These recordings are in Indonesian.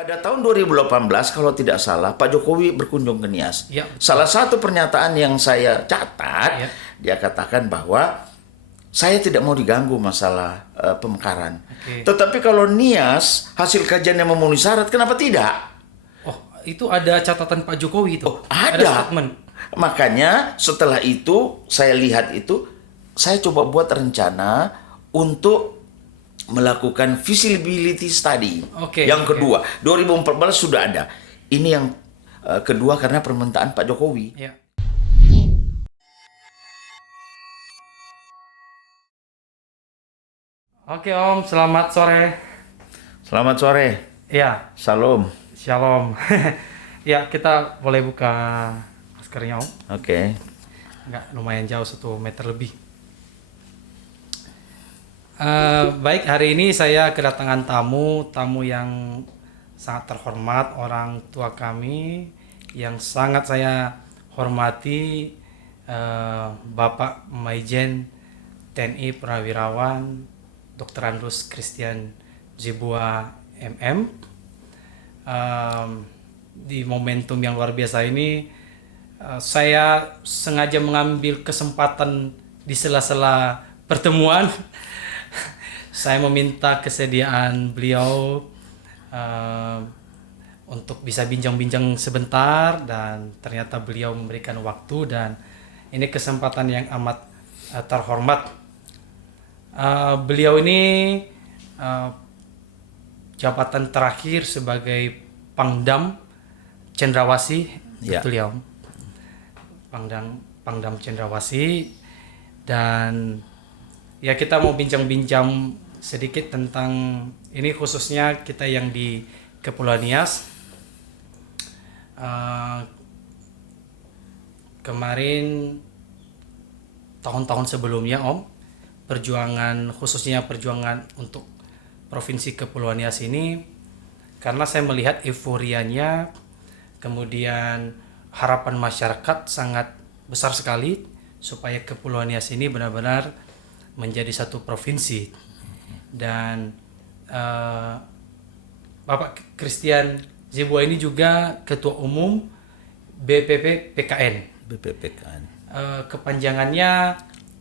Pada tahun 2018 kalau tidak salah Pak Jokowi berkunjung ke Nias. Ya, Salah satu pernyataan yang saya catat, Ya. dia katakan bahwa saya tidak mau diganggu masalah pemekaran. Oke. Tetapi kalau Nias hasil kajian yang memenuhi syarat, kenapa tidak? Oh, itu ada catatan Pak Jokowi itu. Oh, ada. statement. Makanya setelah itu saya lihat itu, saya coba buat rencana untuk melakukan feasibility study. Oke, Yang oke. kedua, 2014 sudah ada. Ini yang kedua karena permintaan Pak Jokowi. Ya. Oke Om, selamat sore. Selamat sore. Ya, Salam. shalom. Ya, kita boleh buka maskernya Om. Oke. Nggak lumayan jauh 1 meter lebih. Baik, hari ini saya kedatangan tamu yang sangat terhormat, orang tua kami yang sangat saya hormati, Bapak Maijen TNI Prawirawan Dr. Andrus Christian Zibua MM. Di momentum yang luar biasa ini, saya sengaja mengambil kesempatan di sela-sela pertemuan. Saya meminta kesediaan beliau untuk bisa bincang-bincang sebentar, dan ternyata beliau memberikan waktu, dan ini kesempatan yang amat terhormat. Beliau ini jabatan terakhir sebagai Pangdam Cendrawasih, Ya. betul ya Om? Pangdam Cendrawasih, dan ya kita mau bincang-bincang sedikit tentang ini, khususnya kita yang di Kepulauan Nias. Kemarin tahun-tahun sebelumnya Om, khususnya perjuangan untuk Provinsi Kepulauan Nias ini, karena saya melihat euforianya, kemudian harapan masyarakat sangat besar sekali supaya Kepulauan Nias ini benar-benar menjadi satu provinsi. Dan Bapak Christian Zibua ini juga Ketua Umum BPP PKN. BPPKN. Kepanjangannya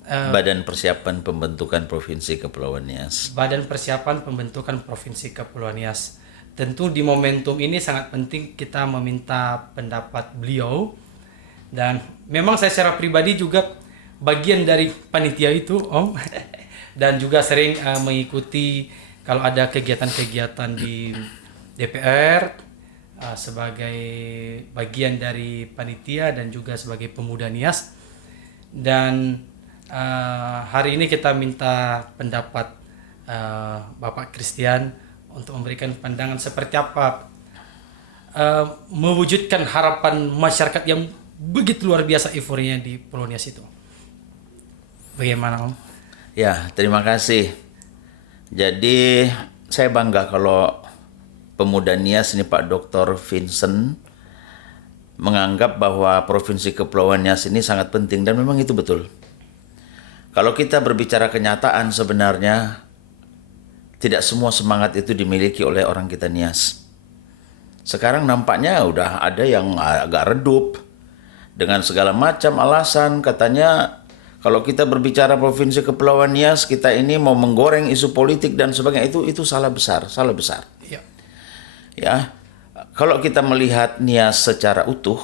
Badan Persiapan Pembentukan Provinsi Kepulauan Nias. Badan Persiapan Pembentukan Provinsi Kepulauan Nias. Tentu di momentum ini sangat penting kita meminta pendapat beliau, dan memang saya secara pribadi juga bagian dari panitia itu Om, dan juga sering mengikuti kalau ada kegiatan-kegiatan di DPR sebagai bagian dari panitia dan juga sebagai pemuda Nias. Dan hari ini kita minta pendapat Bapak Christian untuk memberikan pandangan seperti apa mewujudkan harapan masyarakat yang begitu luar biasa euforianya di Pulau Nias itu. Bagaimana Om? Ya, terima kasih. Jadi saya bangga kalau pemuda Nias ini Pak Dr. Vincent menganggap bahwa Provinsi Kepulauan Nias ini sangat penting, dan memang itu betul. Kalau kita berbicara kenyataan, sebenarnya tidak semua semangat itu dimiliki oleh orang kita Nias. Sekarang nampaknya udah ada yang agak redup dengan segala macam alasan, katanya kalau kita berbicara Provinsi Kepulauan Nias, kita ini mau menggoreng isu politik dan sebagainya. Itu salah besar. Ya. Ya, kalau kita melihat Nias secara utuh,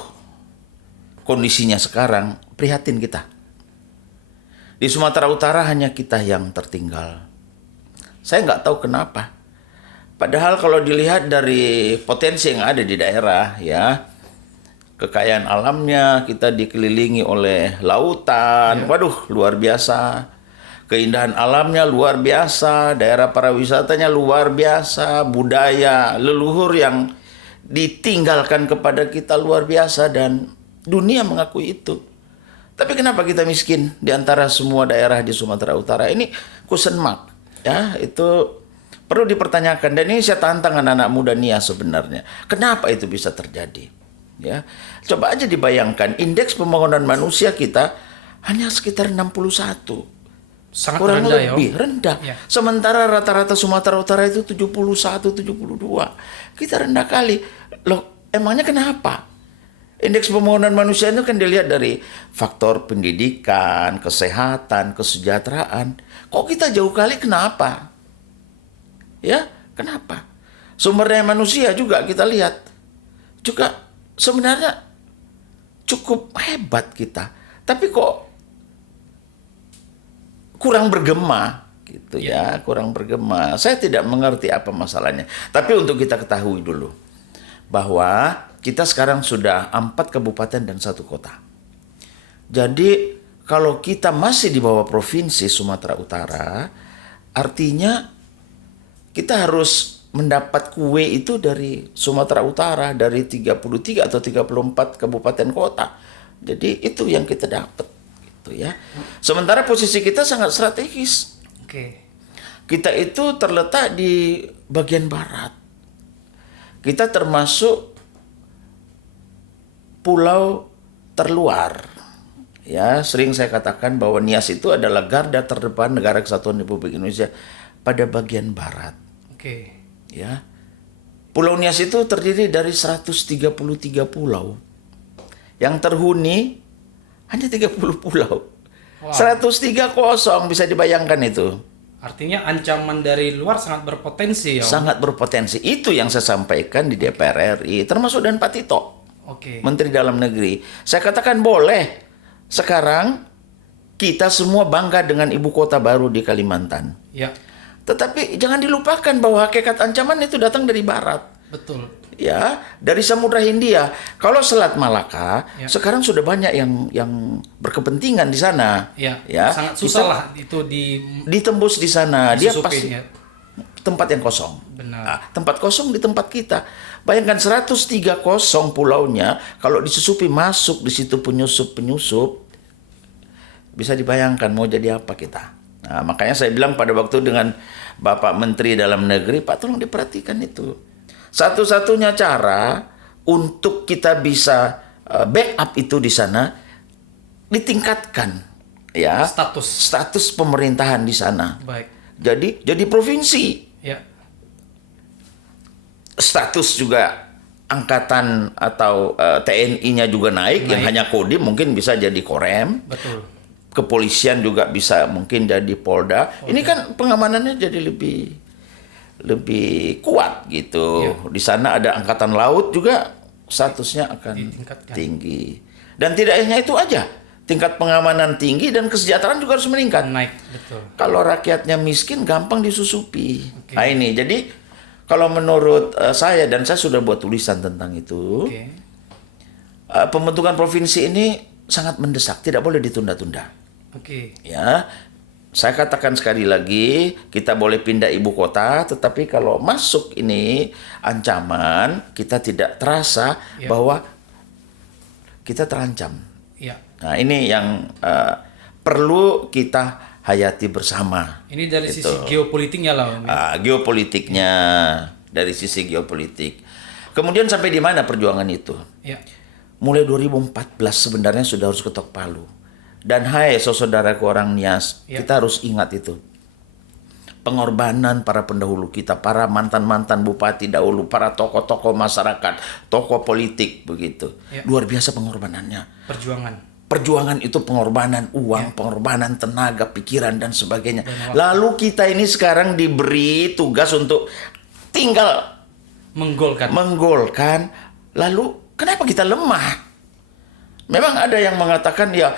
kondisinya sekarang prihatin kita. Di Sumatera Utara hanya kita yang tertinggal. Saya nggak tahu kenapa. Padahal kalau dilihat dari potensi yang ada di daerah, ya, kekayaan alamnya, kita dikelilingi oleh lautan, waduh luar biasa. Keindahan alamnya luar biasa, daerah pariwisatanya luar biasa, budaya leluhur yang ditinggalkan kepada kita luar biasa, dan dunia mengakui itu. Tapi kenapa kita miskin di antara semua daerah di Sumatera Utara? Ini question mark, ya, itu perlu dipertanyakan. Dan ini saya tantang anak-anak muda Nias sebenarnya. Kenapa itu bisa terjadi? Ya, coba aja dibayangkan, indeks pembangunan manusia kita hanya sekitar 61. Sangat kurang rendah ya. lebih rendah. Ya. Sementara rata-rata Sumatera Utara itu 71, 72. Kita rendah kali. Loh, emangnya kenapa? Indeks pembangunan manusia itu kan dilihat dari faktor pendidikan, kesehatan, kesejahteraan. Kok kita jauh kali, kenapa? Ya, kenapa? Sumber daya manusia juga kita lihat. Juga sebenarnya cukup hebat kita. Tapi kok kurang bergema gitu ya, kurang bergema. Saya tidak mengerti apa masalahnya. Tapi untuk kita ketahui dulu bahwa kita sekarang sudah 4 kabupaten dan 1 kota. Jadi kalau kita masih di bawah provinsi Sumatera Utara, artinya kita harus mendapat kue itu dari Sumatera Utara, dari 33 atau 34 kabupaten kota. Jadi itu yang kita dapat gitu ya. Sementara posisi kita sangat strategis. Oke. Kita itu terletak di bagian barat. Kita termasuk pulau terluar. Ya, sering saya katakan bahwa Nias itu adalah garda terdepan Negara Kesatuan Republik Indonesia pada bagian barat. Oke. Ya. Pulau Nias itu terdiri dari 133 pulau. Yang terhuni hanya 30 pulau. Wow. 103 kosong, bisa dibayangkan itu. Artinya ancaman dari luar sangat berpotensi ya. Sangat berpotensi. Itu yang saya sampaikan di DPR RI, termasuk dan Pak Tito, Oke. Menteri Dalam Negeri. Saya katakan boleh. Sekarang kita semua bangga dengan ibu kota baru di Kalimantan. Ya, Tetapi jangan dilupakan bahwa hakikat ancaman itu datang dari barat. betul. Ya, dari Samudra Hindia. Kalau Selat Malaka, Ya. sekarang sudah banyak yang berkepentingan di sana. Ya, Ya, sangat susah kita lah itu ditembus di sana. Dia disusupin, pasti ya. tempat yang kosong. Benar. Nah, tempat kosong di tempat kita. Bayangkan 103 kosong pulaunya, kalau disusupi masuk di situ penyusup-penyusup, bisa dibayangkan mau jadi apa kita. Nah, makanya saya bilang pada waktu dengan Bapak Menteri Dalam Negeri, Pak tolong diperhatikan itu. Satu-satunya cara untuk kita bisa backup itu di sana, ditingkatkan ya status pemerintahan di sana. Baik. Jadi provinsi. Ya, Status juga angkatan atau TNI-nya juga naik, yang hanya Kodim mungkin bisa jadi Korem. betul. Kepolisian juga bisa mungkin jadi Polda. Ini kan pengamanannya jadi lebih kuat gitu. Ya. Di sana ada angkatan laut juga statusnya akan Ditingkatkan. tinggi. Dan tidak hanya itu aja. Tingkat pengamanan tinggi dan kesejahteraan juga harus meningkat. Naik, betul. Kalau rakyatnya miskin gampang disusupi. Oke. Nah ini jadi kalau menurut saya, dan saya sudah buat tulisan tentang itu, Oke. pembentukan provinsi ini sangat mendesak, tidak boleh ditunda-tunda. Oke. Ya, saya katakan sekali lagi, kita boleh pindah ibu kota, tetapi kalau masuk ini ancaman, kita tidak terasa Ya. bahwa kita terancam. Ya. Nah ini yang perlu kita hayati bersama. Ini dari Gitu. sisi geopolitiknya lah, Om. Geopolitiknya, dari sisi geopolitik. Kemudian sampai di mana perjuangan itu? Ya. Mulai 2014 sebenarnya sudah harus ketok palu. Dan hai saudaraku orang Nias, Ya. kita harus ingat itu. Pengorbanan para pendahulu kita, para mantan-mantan bupati dahulu, para tokoh-tokoh masyarakat, tokoh politik begitu. Ya. Luar biasa pengorbanannya. Perjuangan itu pengorbanan uang, pengorbanan tenaga, pikiran dan sebagainya. Lalu kita ini sekarang diberi tugas untuk tinggal menggolkan. Lalu kenapa kita lemah? Memang ada yang mengatakan ya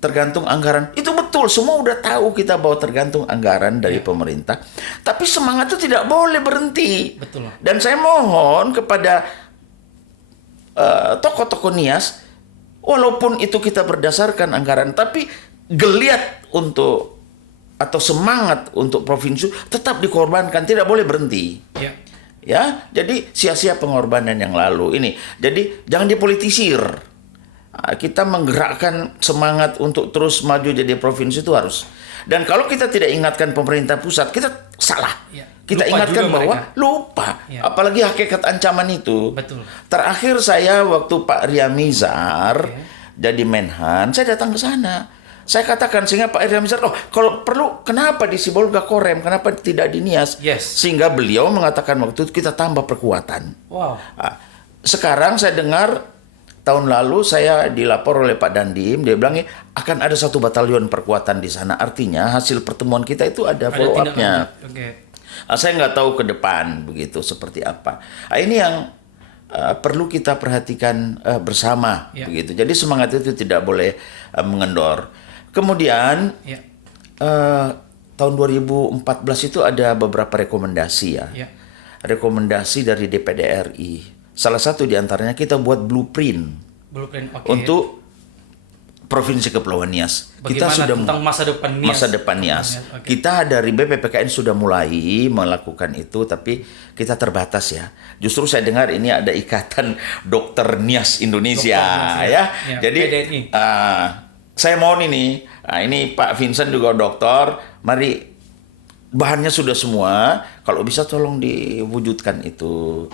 tergantung anggaran. Itu betul, semua udah tahu kita bahwa tergantung anggaran dari pemerintah. Tapi semangat itu tidak boleh berhenti. Betul. Dan saya mohon kepada tokoh-tokoh Nias, walaupun itu kita berdasarkan anggaran, tapi geliat untuk atau semangat untuk provinsi tetap dikorbankan, tidak boleh berhenti. Ya. Ya, jadi sia-sia pengorbanan yang lalu ini. Jadi jangan dipolitisir. Kita menggerakkan semangat untuk terus maju jadi provinsi itu harus. Dan kalau kita tidak ingatkan pemerintah pusat, kita salah. Ya. Kita Lupa ingatkan juga bahwa mereka. lupa. Ya. Apalagi hakikat ancaman itu. Betul. Terakhir saya waktu Pak Ria Mizar jadi Menhan, saya datang ke sana. saya katakan sehingga Pak Iriam Misar, kalau perlu kenapa di Sibolga Korem, kenapa tidak di Nias? Yes. Sehingga beliau mengatakan waktu itu kita tambah perkuatan. Wow. Sekarang saya dengar tahun lalu saya dilapor oleh Pak Dandim, dia bilang akan ada 1 batalion perkuatan di sana. Artinya hasil pertemuan kita itu ada follow up-nya. Oke. Saya nggak tahu ke depan begitu seperti apa. Ini yang perlu kita perhatikan bersama begitu. Jadi semangat itu tidak boleh mengendor. Kemudian tahun 2014 itu ada beberapa rekomendasi ya. Rekomendasi dari DPD RI. Salah satu diantaranya kita buat blueprint untuk Provinsi Kepulauan Nias. Bagaimana kita sudah tentang masa depan Nias? Masa depan Nias. Kita dari BPPKN sudah mulai melakukan itu, tapi kita terbatas ya. Justru saya dengar ini ada ikatan dokter Nias Indonesia, ya. Jadi saya mohon ini Pak Vincent juga dokter, mari bahannya sudah semua, kalau bisa tolong diwujudkan itu.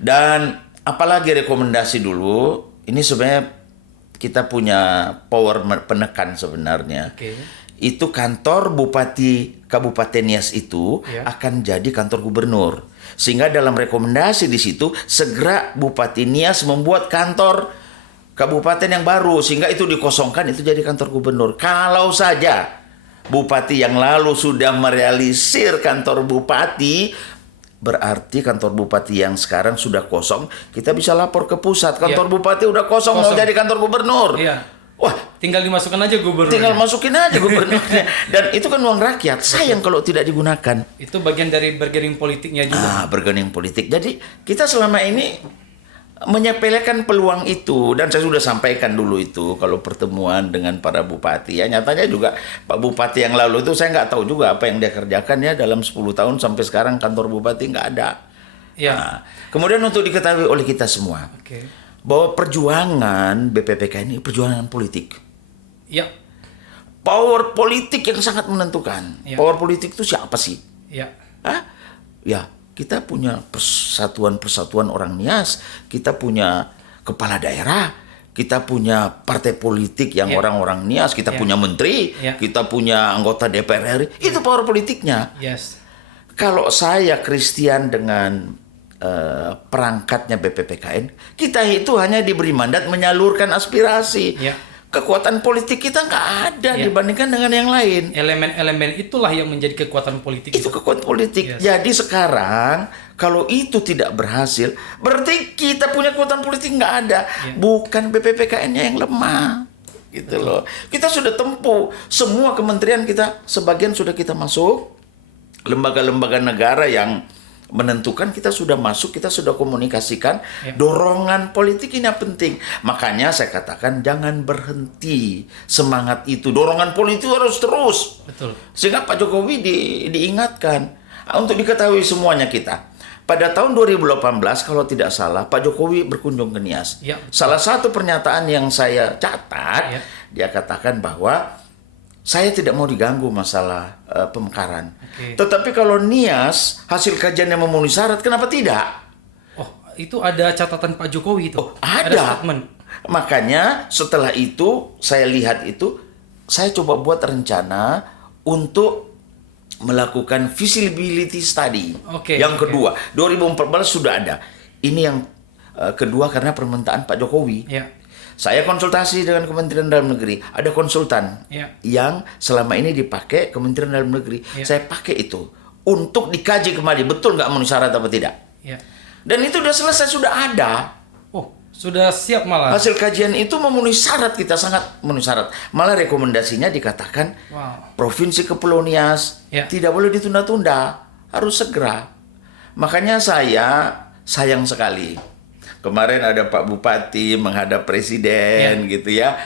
Dan apalagi rekomendasi dulu, ini sebenarnya kita punya power penekan sebenarnya. Itu kantor Bupati Kabupaten Nias itu akan jadi kantor gubernur. Sehingga dalam rekomendasi di situ segera Bupati Nias membuat kantor kabupaten yang baru sehingga itu dikosongkan itu jadi kantor gubernur. Kalau saja Bupati yang lalu sudah merealisir kantor bupati, berarti kantor bupati yang sekarang sudah kosong, kita bisa lapor ke pusat. Kantor bupati udah kosong, mau jadi kantor gubernur. Wah, tinggal dimasukkan aja gubernur. Tinggal masukin aja gubernurnya. Dan itu kan uang rakyat. Sayang kalau tidak digunakan. Itu bagian dari bargaining politiknya juga. Bargaining politik. Jadi kita selama ini menyepelekan peluang itu, dan saya sudah sampaikan dulu itu kalau pertemuan dengan para bupati ya, nyatanya juga Pak Bupati yang lalu itu saya nggak tahu juga apa yang dia kerjakan ya dalam 10 tahun sampai sekarang kantor bupati nggak ada. Kemudian untuk diketahui oleh kita semua bahwa perjuangan BPPK ini perjuangan politik. Power politik yang sangat menentukan. Power politik itu siapa sih? Kita punya persatuan-persatuan orang Nias, kita punya kepala daerah, kita punya partai politik yang orang-orang Nias, kita punya menteri, kita punya anggota DPR RI, itu power politiknya. Kalau saya Christian dengan perangkatnya BPPKN, kita itu hanya diberi mandat menyalurkan aspirasi. Kekuatan politik kita nggak ada dibandingkan dengan yang lain. Elemen-elemen itulah yang menjadi kekuatan politik. Itu kekuatan politik. Jadi sekarang kalau itu tidak berhasil, berarti kita punya kekuatan politik nggak ada. Bukan BPPKN-nya yang lemah. Gitu loh. Kita sudah tempuh semua kementerian kita, sebagian sudah kita masuk. Lembaga-lembaga negara yang menentukan kita sudah masuk, kita sudah komunikasikan. Dorongan politik ini yang penting. Makanya saya katakan jangan berhenti semangat itu. Dorongan politik harus terus. Sehingga Pak Jokowi diingatkan. Untuk diketahui semuanya kita. Pada tahun 2018 kalau tidak salah Pak Jokowi berkunjung ke Nias. Salah satu pernyataan yang saya catat, dia katakan bahwa saya tidak mau diganggu masalah pemekaran. Tetapi kalau Nias hasil kajian yang memenuhi syarat, kenapa tidak? Itu ada catatan Pak Jokowi itu. Ada statement. Makanya setelah itu saya lihat itu, saya coba buat rencana untuk melakukan feasibility study. Yang kedua, 2014 sudah ada. Ini yang kedua karena permintaan Pak Jokowi. Saya konsultasi dengan Kementerian Dalam Negeri. Ada konsultan yang selama ini dipakai Kementerian Dalam Negeri. Saya pakai itu untuk dikaji kembali betul nggak memenuhi syarat apa tidak. Dan itu sudah selesai, sudah ada. Sudah siap malah. Hasil kajian itu memenuhi syarat, kita sangat memenuhi syarat. Malah rekomendasinya dikatakan Provinsi Kepulauan Nias tidak boleh ditunda-tunda, harus segera. Makanya saya sayang sekali. Kemarin ada Pak Bupati menghadap Presiden gitu ya.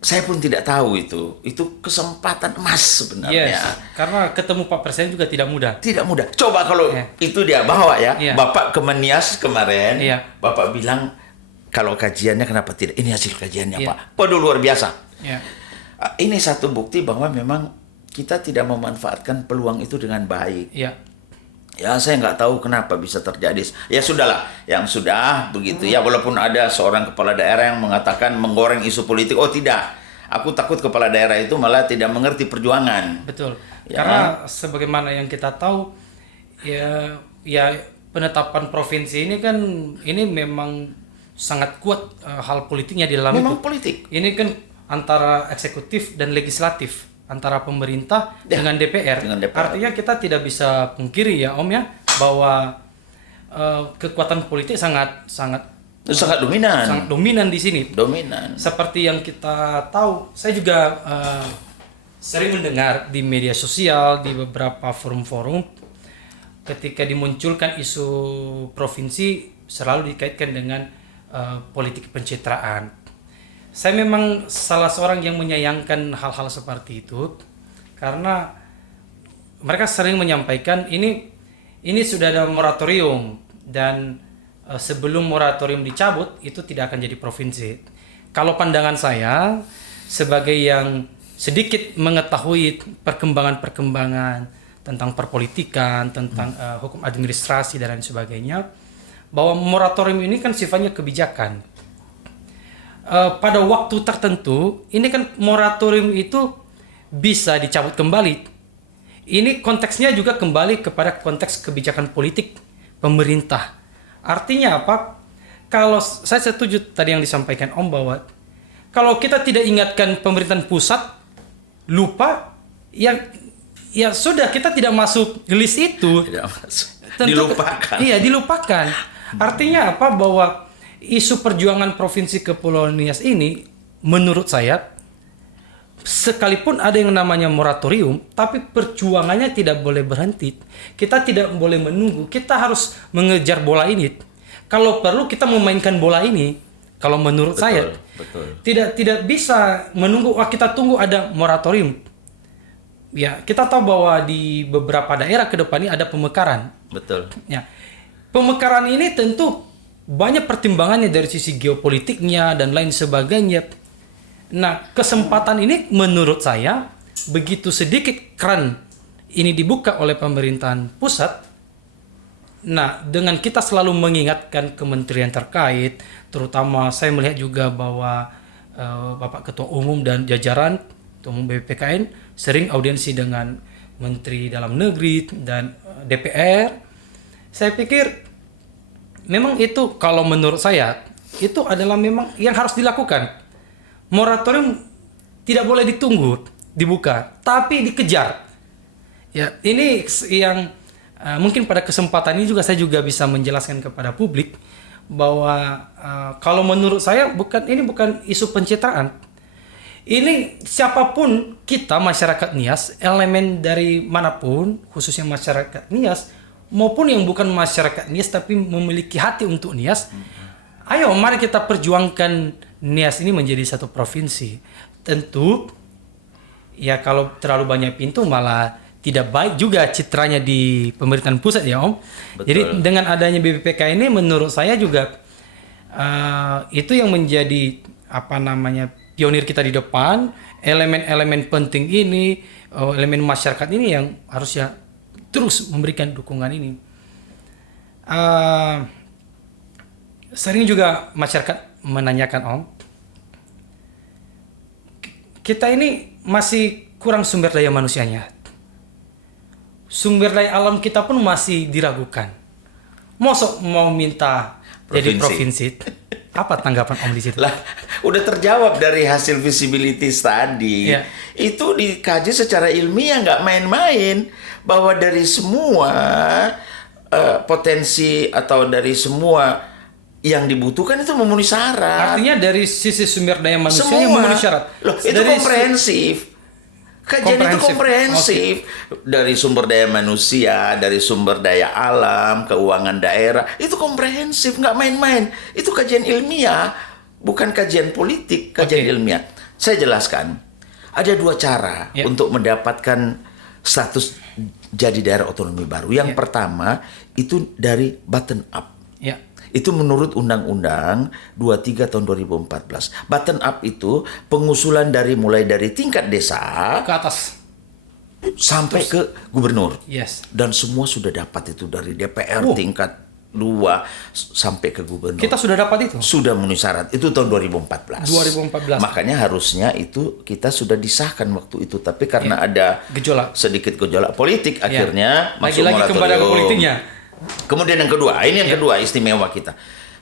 Saya pun tidak tahu itu. Itu kesempatan emas sebenarnya. Karena ketemu Pak Presiden juga tidak mudah. Tidak mudah. Coba kalau itu dia bawa ya. Bapak ke Nias kemarin, Bapak bilang kalau kajiannya kenapa tidak? Ini hasil kajiannya Pak. Waduh luar biasa. Ini satu bukti bahwa memang kita tidak memanfaatkan peluang itu dengan baik. Ya saya nggak tahu kenapa bisa terjadi. Ya sudahlah, yang sudah begitu ya. Walaupun ada seorang kepala daerah yang mengatakan menggoreng isu politik. Oh tidak, Aku takut kepala daerah itu malah tidak mengerti perjuangan. Betul. Ya. Karena sebagaimana yang kita tahu, ya penetapan provinsi ini kan ini memang sangat kuat hal politiknya di dalam Memang itu. politik. Ini kan antara eksekutif dan legislatif, antara pemerintah Ya, dengan DPR. dengan DPR. Artinya kita tidak bisa pungkiri ya Om ya bahwa kekuatan politik sangat Dominan. sangat dominan di sini. Dominan. Seperti yang kita tahu, saya juga sering mendengar di media sosial, di beberapa forum-forum, ketika dimunculkan isu provinsi selalu dikaitkan dengan politik pencitraan. Saya memang salah seorang yang menyayangkan hal-hal seperti itu, karena mereka sering menyampaikan ini sudah ada moratorium dan sebelum moratorium dicabut itu tidak akan jadi provinsi. Kalau pandangan saya sebagai yang sedikit mengetahui perkembangan-perkembangan tentang perpolitikan, tentang hukum administrasi dan lain sebagainya, bahwa moratorium ini kan sifatnya kebijakan. Pada waktu tertentu, ini kan moratorium itu bisa dicabut kembali. Ini konteksnya juga kembali kepada konteks kebijakan politik pemerintah. Artinya apa? Kalau saya setuju tadi yang disampaikan Om bahwa kalau kita tidak ingatkan pemerintahan pusat, lupa, ya sudah kita tidak masuk list itu. Tidak masuk. Tentu, Dilupakan. Iya, dilupakan. Artinya apa? Bahwa isu perjuangan Provinsi Kepulauan Nias ini menurut saya sekalipun ada yang namanya moratorium, tapi perjuangannya tidak boleh berhenti. Kita tidak boleh menunggu, kita harus mengejar bola ini. Kalau perlu kita memainkan bola ini. Kalau menurut saya Betul. tidak bisa menunggu, kita tunggu ada moratorium. Ya, kita tahu bahwa di beberapa daerah ke depan ini ada pemekaran. Betul. Ya. Pemekaran ini tentu banyak pertimbangannya dari sisi geopolitiknya dan lain sebagainya. Nah, kesempatan ini menurut saya begitu sedikit keran ini dibuka oleh pemerintahan pusat. Nah, dengan kita selalu mengingatkan kementerian terkait, terutama saya melihat juga bahwa Bapak Ketua Umum dan jajaran Ketua Umum BPKN sering audiensi dengan Menteri Dalam Negeri dan DPR. Saya pikir memang itu kalau menurut saya itu adalah memang yang harus dilakukan. Moratorium tidak boleh ditunggu dibuka, tapi dikejar. Ya, ini yang mungkin pada kesempatan ini juga saya juga bisa menjelaskan kepada publik bahwa kalau menurut saya ini bukan isu pencitraan. Ini siapapun kita masyarakat Nias, elemen dari manapun, khususnya masyarakat Nias maupun yang bukan masyarakat Nias tapi memiliki hati untuk Nias, ayo mari kita perjuangkan Nias ini menjadi satu provinsi. Tentu ya kalau terlalu banyak pintu malah tidak baik juga citranya di pemerintahan pusat ya Om. Betul. Jadi dengan adanya BPK ini menurut saya juga itu yang menjadi pionir kita di depan, elemen-elemen penting ini, elemen masyarakat ini yang harusnya terus memberikan dukungan ini. Sering juga masyarakat menanyakan Om, kita ini masih kurang sumber daya manusianya. Sumber daya alam kita pun masih diragukan. Mosok mau minta jadi provinsi. Apa tanggapan Om di situ? Lah, udah terjawab dari hasil visibility study. Iya. Itu dikaji secara ilmiah, nggak main-main. Bahwa dari semua potensi atau dari semua yang dibutuhkan itu memenuhi syarat. Artinya dari sisi sumber daya manusia yang Semua. memenuhi syarat. Loh, itu Dari komprehensif. Kajian itu komprehensif. Dari sumber daya manusia, dari sumber daya alam, keuangan daerah, itu komprehensif, nggak main-main. Itu kajian ilmiah, bukan kajian politik, kajian ilmiah. Saya jelaskan, ada dua cara untuk mendapatkan status jadi daerah otonomi baru. Yang pertama itu dari bottom up. Ya. Itu menurut Undang-Undang 23 tahun 2014. Bottom up itu pengusulan mulai dari tingkat desa Ke atas. sampai ke gubernur. Yes. Dan semua sudah dapat itu dari DPR tingkat sampai ke gubernur. Kita sudah dapat itu. Sudah memenuhi syarat. Itu tahun 2014. 2014. Makanya harusnya itu kita sudah disahkan waktu itu. Tapi karena ada sedikit gejolak politik, akhirnya masuk lagi-lagi kepada politiknya. Kemudian yang kedua, ini yang kedua istimewa kita.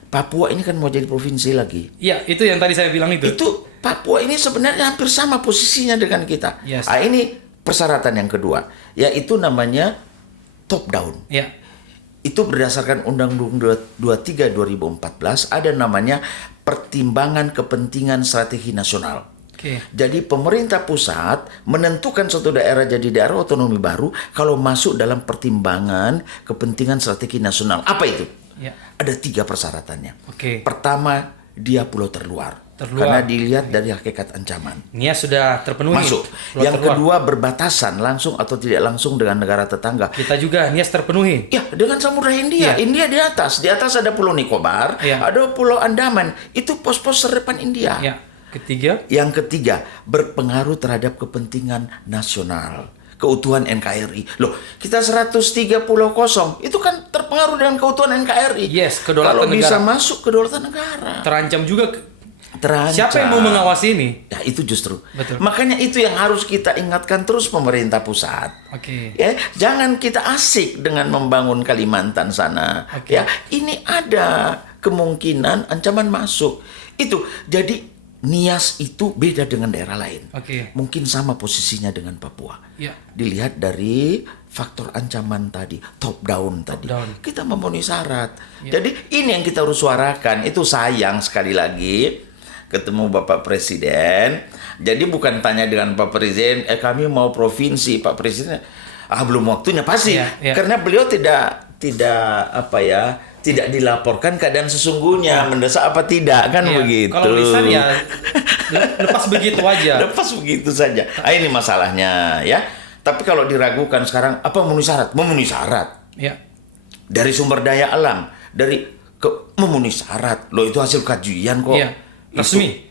Papua ini kan mau jadi provinsi lagi. Iya, itu yang tadi saya bilang itu. Itu Papua ini sebenarnya hampir sama posisinya dengan kita. Yes. Ini persyaratan yang kedua, yaitu namanya top down. Ya. Itu berdasarkan Undang-Undang 23 2014 ada namanya pertimbangan kepentingan strategi nasional. Jadi pemerintah pusat menentukan suatu daerah jadi daerah otonomi baru kalau masuk dalam pertimbangan kepentingan strategi nasional. Apa itu? Ya. Ada 3 persyaratannya. Pertama, dia pulau terluar. Karena dilihat dari hakikat ancaman. Ini sudah terpenuhi. Masuk. Yang kedua, berbatasan langsung atau tidak langsung dengan negara tetangga. Kita juga Nias terpenuhi. Ya, dengan Samudra Hindia. India di atas. Di atas ada Pulau Nicobar, ada Pulau Andaman. Itu pos-pos terdepan India. Yang ketiga, berpengaruh terhadap kepentingan nasional. Keutuhan NKRI. Loh, kita 103 pulau kosong. Itu kan terpengaruh dengan keutuhan NKRI. Yes, kedaulatan kalau negara. bisa masuk kedaulatan negara. Terancam juga. Terancam. Siapa yang mau mengawasi ini? Ya, itu justru. Betul. Makanya itu yang harus kita ingatkan terus pemerintah pusat. Ya, jangan kita asik dengan membangun Kalimantan sana. Ya, ini ada kemungkinan ancaman masuk. Itu. Jadi Nias itu beda dengan daerah lain. Mungkin sama posisinya dengan Papua. Dilihat dari faktor ancaman tadi, top down tadi. Kita memenuhi syarat. Jadi ini yang kita harus suarakan. Itu sayang sekali lagi ketemu Bapak Presiden. Jadi bukan tanya dengan Pak Presiden, kami mau provinsi, Pak Presiden. Belum waktunya pasti. Karena beliau tidak tidak dilaporkan keadaan sesungguhnya, mendesak apa tidak, kan begitu. Kalau lisan ya lepas begitu aja. Lepas begitu saja. Ini masalahnya ya. Tapi kalau diragukan sekarang, apa memenuhi syarat? Memenuhi syarat. Dari sumber daya alam, memenuhi syarat. Loh, itu hasil kajian kok. Resmi.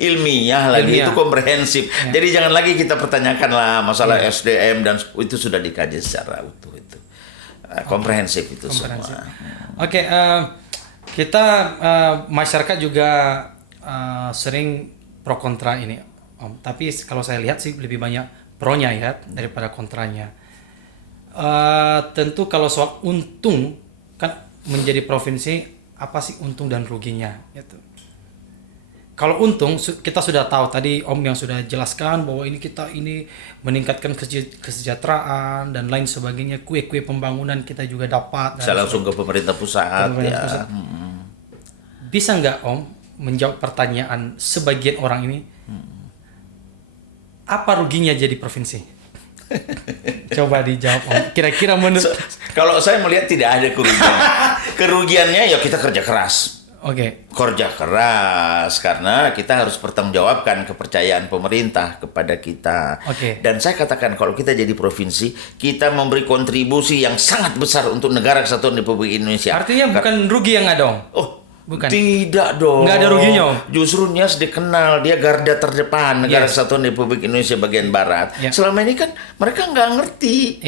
Ilmiah lagi, itu komprehensif. Jadi jangan lagi kita pertanyakan lah masalah SDM dan itu sudah dikaji secara utuh itu. Komprehensif itu semua. Kita masyarakat juga sering pro kontra ini, Om. Tapi kalau saya lihat sih lebih banyak pronya ya daripada kontranya. Tentu kalau soal untung kan menjadi provinsi, apa sih untung dan ruginya gitu. Kalau untung kita sudah tahu tadi Om yang sudah jelaskan bahwa kita meningkatkan kesejahteraan dan lain sebagainya, kue-kue pembangunan kita juga dapat. Bisa langsung ke pemerintah pusat. Bisa nggak Om menjawab pertanyaan sebagian orang ini? Apa ruginya jadi provinsi? Coba dijawab Om. Kira-kira menurut kalau saya melihat tidak ada kerugian. Kerugiannya ya kita kerja keras. Kerja keras karena kita harus pertanggungjawabkan kepercayaan pemerintah kepada kita. Dan saya katakan kalau kita jadi provinsi, kita memberi kontribusi yang sangat besar untuk negara kesatuan Republik Indonesia. Artinya bukan rugi yang ada, Om? Bukan. Tidak dong. Nggak ada ruginya, Om? Justru Nias dikenal, dia garda terdepan negara kesatuan Republik Indonesia bagian Barat. Selama ini kan mereka nggak ngerti.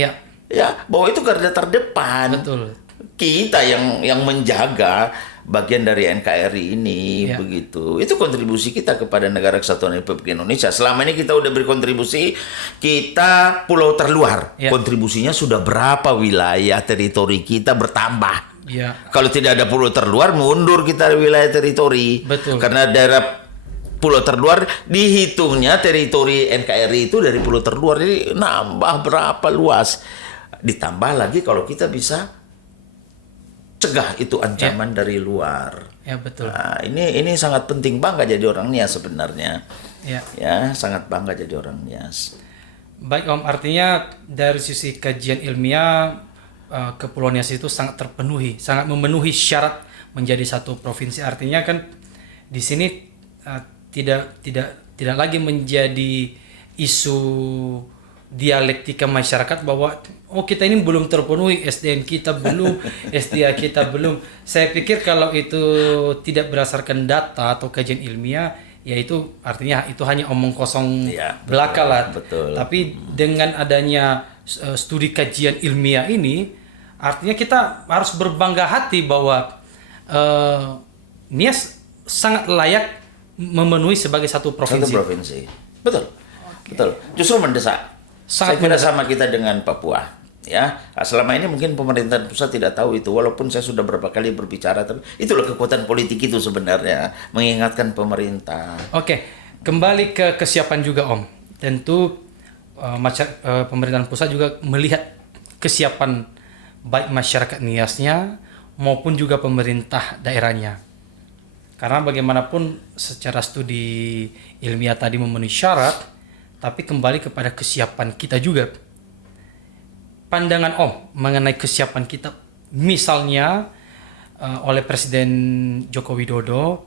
Bahwa itu garda terdepan. Betul. Kita yang menjaga bagian dari NKRI ini, begitu. Itu kontribusi kita kepada negara kesatuan Republik Indonesia. Selama ini kita udah berkontribusi, kita pulau terluar. Kontribusinya sudah berapa wilayah teritori kita bertambah. Kalau tidak ada pulau terluar, mundur kita wilayah teritori. Betul. Karena daerah pulau terluar dihitungnya teritori NKRI itu dari pulau terluar, jadi nambah berapa luas. Ditambah lagi kalau kita bisa cegah itu ancaman dari luar. Betul. Nah, ini sangat penting, bangga jadi orang Nias sebenarnya. Sangat bangga jadi orang Nias. Baik Om, artinya dari sisi kajian ilmiah Kepulauan Nias itu sangat terpenuhi, sangat memenuhi syarat menjadi satu provinsi. Artinya kan di sini tidak lagi menjadi isu dialektika masyarakat bahwa kita ini belum terpenuhi, SDM kita belum, SDA kita belum. Saya pikir kalau itu tidak berdasarkan data atau kajian ilmiah, ya itu artinya itu hanya omong kosong belaka lah. Betul. Tapi dengan adanya studi kajian ilmiah ini, Artinya kita harus berbangga hati bahwa Nias sangat layak memenuhi sebagai satu Satu provinsi. provinsi. Betul. Betul. Justru mendesak. Sangat Saya kira mendesak. sama kita dengan Papua. Ya, selama ini mungkin pemerintahan pusat tidak tahu itu, walaupun saya sudah berapa kali berbicara, tapi itulah kekuatan politik itu sebenarnya, mengingatkan pemerintah. Oke, kembali ke kesiapan juga Om. Tentu pemerintahan pusat juga melihat kesiapan baik masyarakat Niasnya maupun juga pemerintah daerahnya. Karena bagaimanapun secara studi ilmiah tadi memenuhi syarat, tapi kembali kepada kesiapan kita juga. Pandangan Om mengenai kesiapan kita, misalnya oleh Presiden Joko Widodo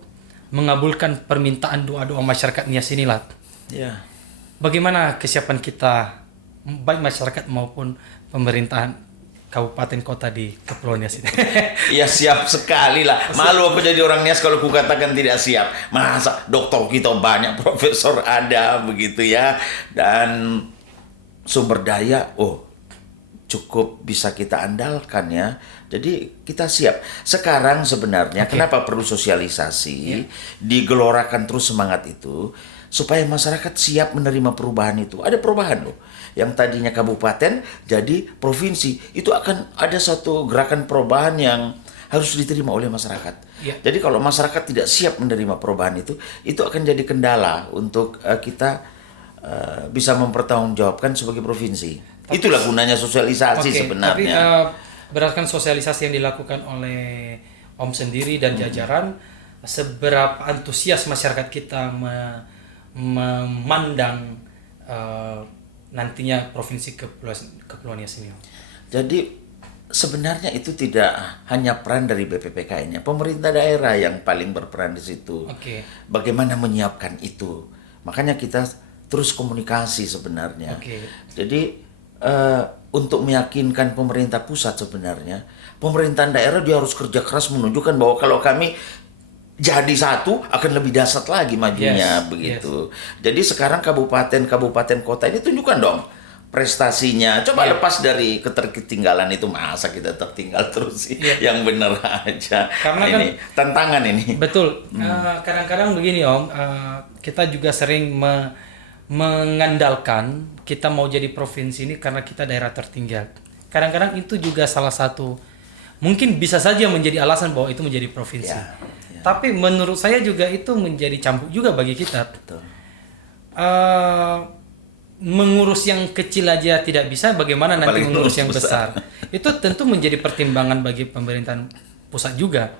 mengabulkan permintaan doa-doa masyarakat Nias inilah. Ya. Bagaimana kesiapan kita, baik masyarakat maupun pemerintahan kabupaten kota di Kepulauan Nias ini? Ya siap sekali lah. Malu aku jadi orang Nias kalau kukatakan tidak siap. Masa dokter kita banyak, profesor ada begitu ya. Dan sumber daya, cukup bisa kita andalkan ya. Jadi kita siap. Sekarang sebenarnya kenapa perlu sosialisasi, digelorakan terus semangat itu, supaya masyarakat siap menerima perubahan itu. Ada perubahan loh. Yang tadinya kabupaten jadi provinsi. Itu akan ada satu gerakan perubahan yang harus diterima oleh masyarakat. Ya. Jadi kalau masyarakat tidak siap menerima perubahan itu akan jadi kendala untuk kita bisa mempertanggungjawabkan sebagai provinsi. Itulah gunanya sosialisasi sebenarnya. Tapi berdasarkan sosialisasi yang dilakukan oleh Om sendiri dan jajaran, seberapa antusias masyarakat kita memandang nantinya provinsi Kepulauan Nias ini? Jadi sebenarnya itu tidak hanya peran dari BPPKN-nya, pemerintah daerah yang paling berperan di situ. Oke. Bagaimana menyiapkan itu? Makanya kita terus komunikasi sebenarnya. Oke. Jadi untuk meyakinkan pemerintah pusat sebenarnya, pemerintahan daerah dia harus kerja keras menunjukkan bahwa kalau kami jadi satu akan lebih dahsyat lagi majunya begitu. Jadi sekarang kabupaten kota ini tunjukkan dong prestasinya. Coba lepas dari ketertinggalan itu, masa kita tertinggal terus sih? Yang bener aja. Karena ini tantangan ini. Betul. Kadang-kadang begini Om, kita juga sering mengandalkan kita mau jadi provinsi ini karena kita daerah tertinggal. Kadang-kadang itu juga salah satu, mungkin bisa saja menjadi alasan bahwa itu menjadi provinsi. Tapi menurut saya juga itu menjadi cambuk juga bagi kita. Betul. Mengurus yang kecil aja tidak bisa, bagaimana nanti Apalagi mengurus yang besar. besar? Itu tentu menjadi pertimbangan bagi pemerintahan pusat juga.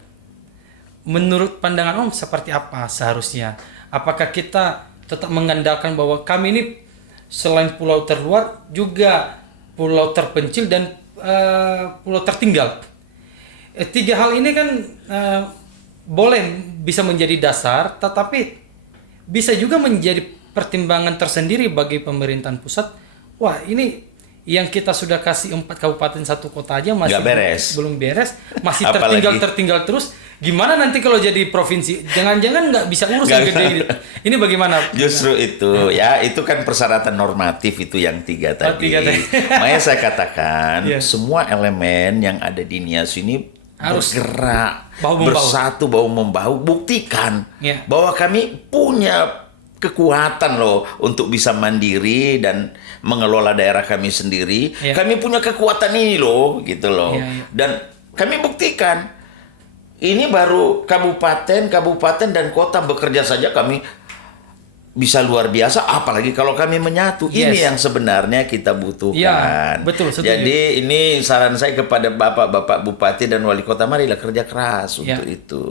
Menurut pandangan Om seperti apa seharusnya? Apakah kita tetap mengandalkan bahwa kami ini selain pulau terluar juga pulau terpencil dan pulau tertinggal? Tiga hal ini kan boleh bisa menjadi dasar, tetapi bisa juga menjadi pertimbangan tersendiri bagi pemerintahan pusat. Wah, ini yang kita sudah kasih 4 kabupaten 1 kota aja masih belum beres, masih tertinggal terus. Gimana nanti kalau jadi provinsi? Jangan-jangan nggak bisa urus yang gede. Ini bagaimana? Justru itu ya, itu kan persyaratan normatif itu yang 3 tadi. Makanya saya katakan semua elemen yang ada di Nias ini harus bergerak, bersatu, bahu-membahu, buktikan bahwa kami punya kekuatan loh untuk bisa mandiri dan mengelola daerah kami sendiri. Kami punya kekuatan ini loh, gitu loh. Dan kami buktikan. Ini baru kabupaten dan kota bekerja saja kami bisa luar biasa, apalagi kalau kami menyatu. Ini yang sebenarnya kita butuhkan. Betul, setuju. Jadi ini saran saya kepada bapak-bapak bupati dan wali kota, marilah kerja keras untuk itu.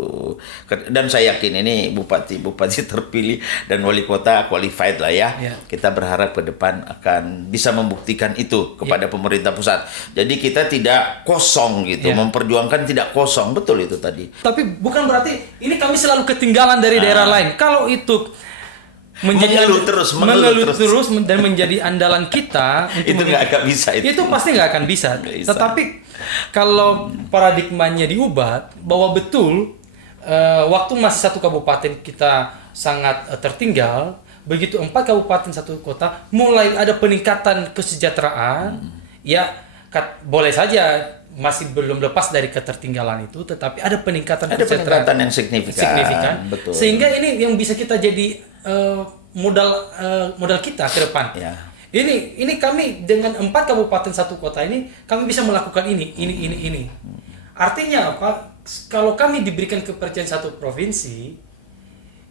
Dan saya yakin ini bupati terpilih dan wali kota qualified lah ya. Kita berharap ke depan akan bisa membuktikan itu kepada pemerintah pusat. Jadi kita tidak kosong gitu, memperjuangkan tidak kosong. Betul itu tadi. Tapi bukan berarti ini kami selalu ketinggalan dari daerah lain. Kalau itu mengeluh terus dan menjadi andalan kita itu nggak akan bisa itu pasti nggak akan bisa. Tetapi kalau paradigmanya diubah bahwa betul waktu masih 1 kabupaten kita sangat tertinggal, begitu 4 kabupaten 1 kota mulai ada peningkatan kesejahteraan, boleh saja masih belum lepas dari ketertinggalan itu, tetapi ada peningkatan Ada peningkatan yang signifikan. Betul. Sehingga ini yang bisa kita jadi modal kita ke depan. Ya. Ini kami dengan 4 kabupaten 1 kota ini kami bisa melakukan ini. Artinya apa? Kalau kami diberikan kepercayaan satu provinsi,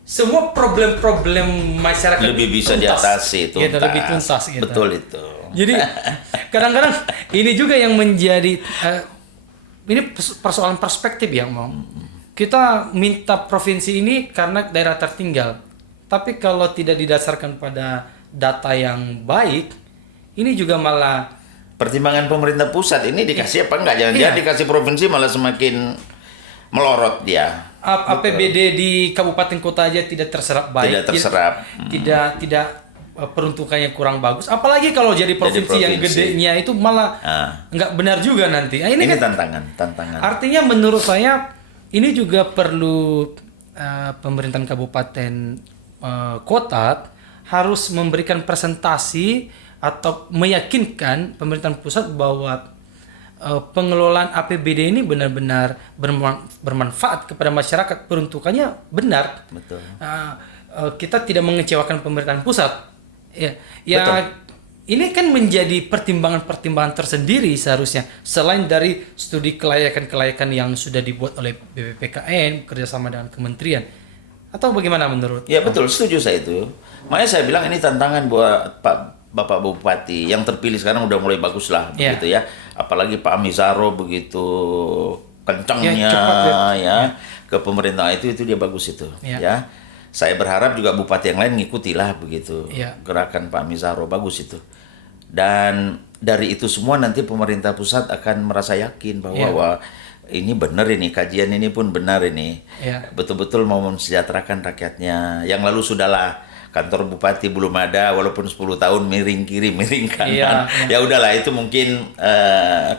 semua problem-problem masyarakat lebih bisa diatasi, tuntas. Gitu, lebih tuntas gitu. Betul itu. Jadi kadang-kadang ini juga yang menjadi ini persoalan perspektif ya, Om. Kita minta provinsi ini karena daerah tertinggal. Tapi kalau tidak didasarkan pada data yang baik, ini juga malah Pertimbangan pemerintah pusat ini dikasih apa enggak? Jangan-jangan dikasih provinsi malah semakin melorot dia. APBD di kabupaten kota aja tidak terserap baik. Tidak terserap. Tidak peruntukannya kurang bagus. Apalagi kalau jadi provinsi yang gedenya itu malah nggak benar juga nanti. Nah, ini kan tantangan. Artinya menurut saya ini juga perlu pemerintahan kabupaten kota harus memberikan presentasi atau meyakinkan pemerintahan pusat bahwa pengelolaan APBD ini benar-benar bermanfaat kepada masyarakat, peruntukannya benar. Betul. Kita tidak mengecewakan pemerintahan pusat. Ya, Betul. Ini kan menjadi pertimbangan-pertimbangan tersendiri seharusnya selain dari studi kelayakan yang sudah dibuat oleh BPPKN kerjasama dengan kementerian. Atau bagaimana menurut? Ya betul, setuju saya itu. Makanya saya bilang ini tantangan buat Bapak Bupati yang terpilih sekarang udah mulai bagus lah begitu ya. Apalagi Pak Amizaro begitu kencangnya ke pemerintah itu dia bagus itu ya. Saya berharap juga bupati yang lain ngikutilah begitu. Gerakan Pak Amizaro bagus itu. Dan dari itu semua nanti pemerintah pusat akan merasa yakin bahwa wah, ini benar ini kajian ini pun benar ini. Betul-betul mau mensejahterakan rakyatnya. Yang lalu sudahlah kantor bupati belum ada walaupun 10 tahun miring kiri miring kanan. Ya udahlah itu mungkin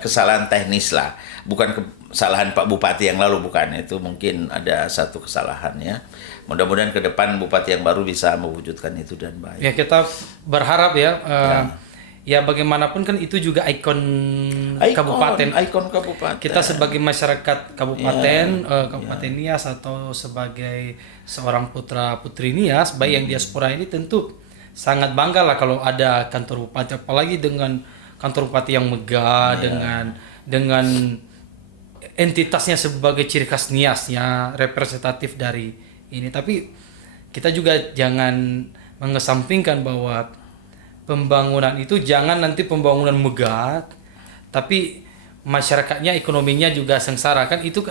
kesalahan teknis lah. Bukan kesalahan Pak Bupati yang lalu, bukan. Itu mungkin ada satu kesalahan ya. Mudah-mudahan ke depan bupati yang baru bisa mewujudkan itu dan baik. Ya kita berharap ya bagaimanapun kan itu juga ikon kabupaten. Ikon kabupaten. Kita sebagai masyarakat kabupaten, Kabupaten Nias atau sebagai seorang putra putri Nias, baik yang diaspora ini tentu sangat bangga lah kalau ada kantor bupati, apalagi dengan kantor bupati yang megah, dengan entitasnya sebagai ciri khas Niasnya, representatif dari ini. Tapi kita juga jangan mengesampingkan bahwa pembangunan itu jangan nanti pembangunan megah, tapi masyarakatnya, ekonominya juga sengsara, kan itu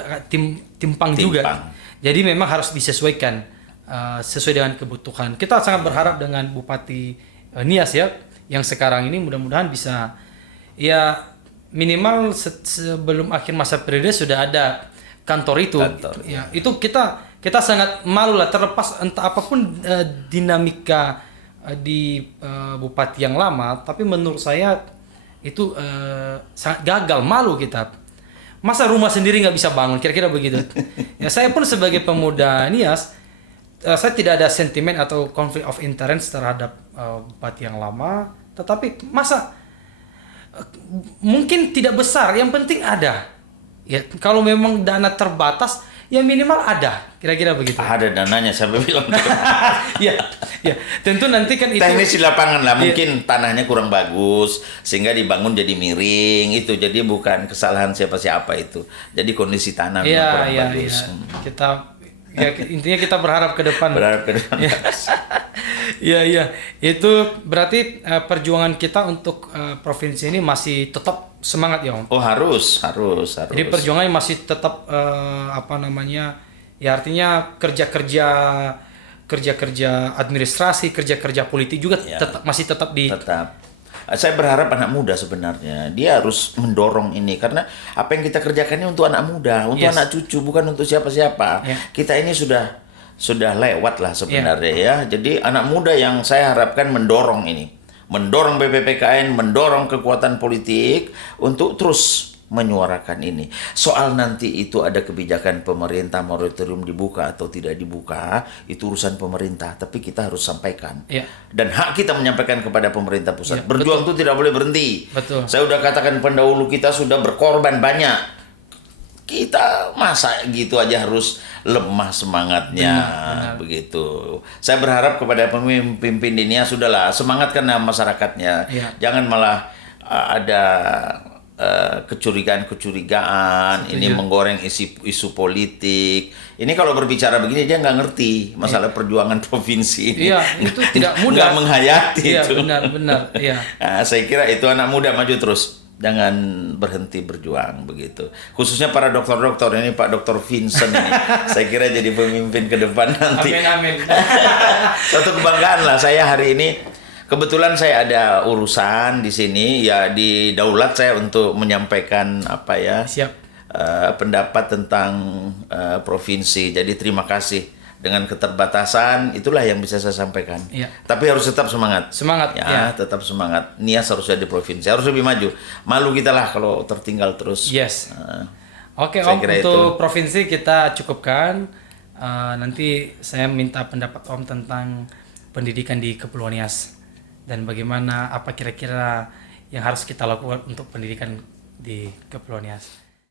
timpang juga. Jadi memang harus disesuaikan sesuai dengan kebutuhan. Kita sangat berharap dengan Bupati Nias ya, yang sekarang ini mudah-mudahan bisa ya minimal sebelum akhir masa periode sudah ada kantor itu. Ya, itu kita sangat malu lah, terlepas entah apapun dinamika di bupati yang lama, tapi menurut saya itu sangat gagal, malu kita. Masa rumah sendiri nggak bisa bangun, kira-kira begitu. Ya, saya pun sebagai pemuda Nias, saya tidak ada sentimen atau konflik of interest terhadap bupati yang lama, tetapi masa mungkin tidak besar, yang penting ada. Ya, kalau memang dana terbatas, ya minimal ada, kira-kira begitu. Ada dananya, siapa bilang? ya, tentu nanti kan itu teknis di lapangan lah, mungkin tanahnya kurang bagus sehingga dibangun jadi miring itu, jadi bukan kesalahan siapa-siapa itu. Jadi kondisi tanah kurang bagus. Kita intinya kita berharap ke depan. Iya. Itu berarti perjuangan kita untuk provinsi ini masih tetap semangat ya, Om. Oh, harus. Jadi perjuangannya masih tetap ya artinya kerja-kerja administrasi, kerja-kerja politik juga masih tetap. Saya berharap anak muda sebenarnya dia harus mendorong ini, karena apa yang kita kerjakan ini untuk anak muda, untuk anak cucu, bukan untuk siapa-siapa. Kita ini sudah lewat lah sebenarnya ya. Jadi anak muda yang saya harapkan mendorong ini, mendorong BPPKN, mendorong kekuatan politik untuk terus menyuarakan ini. Soal nanti itu ada kebijakan pemerintah moratorium dibuka atau tidak dibuka, itu urusan pemerintah, tapi kita harus sampaikan. Iya. Dan hak kita menyampaikan kepada pemerintah pusat. Iya, Berjuang itu tidak boleh berhenti. Betul. Saya udah katakan pendahulu kita sudah berkorban banyak. Kita masa gitu aja harus lemah semangatnya. Benar. Begitu. Saya berharap kepada pemimpin ini, sudahlah semangatkan masyarakatnya. Iya. Jangan malah ada kecurigaan, ini menggoreng isu politik. Ini kalau berbicara begini dia nggak ngerti masalah perjuangan provinsi ini. Iya, itu tidak mudah. Nggak menghayati Iya, itu. benar. Iya. Nah, saya kira itu anak muda maju terus. Jangan berhenti berjuang begitu. Khususnya para dokter-dokter ini, Pak Dokter Vincent ini. Saya kira jadi pemimpin ke depan nanti. Amin. Suatu kebanggaan lah saya hari ini. Kebetulan saya ada urusan di sini, ya di daulat saya untuk menyampaikan Siap. pendapat tentang provinsi. Jadi terima kasih. Dengan keterbatasan itulah yang bisa saya sampaikan. Iya. Tapi harus tetap semangat. Semangat. Ya, Ya. tetap semangat. Nias harusnya di provinsi, harus lebih maju. Malu kita lah kalau tertinggal terus. Yes. Nah, Oke saya Om, kira untuk provinsi kita cukupkan. Nanti saya minta pendapat Om tentang pendidikan di Kepulauan Nias dan bagaimana apa kira-kira yang harus kita lakukan untuk pendidikan di Kepulauan Nias.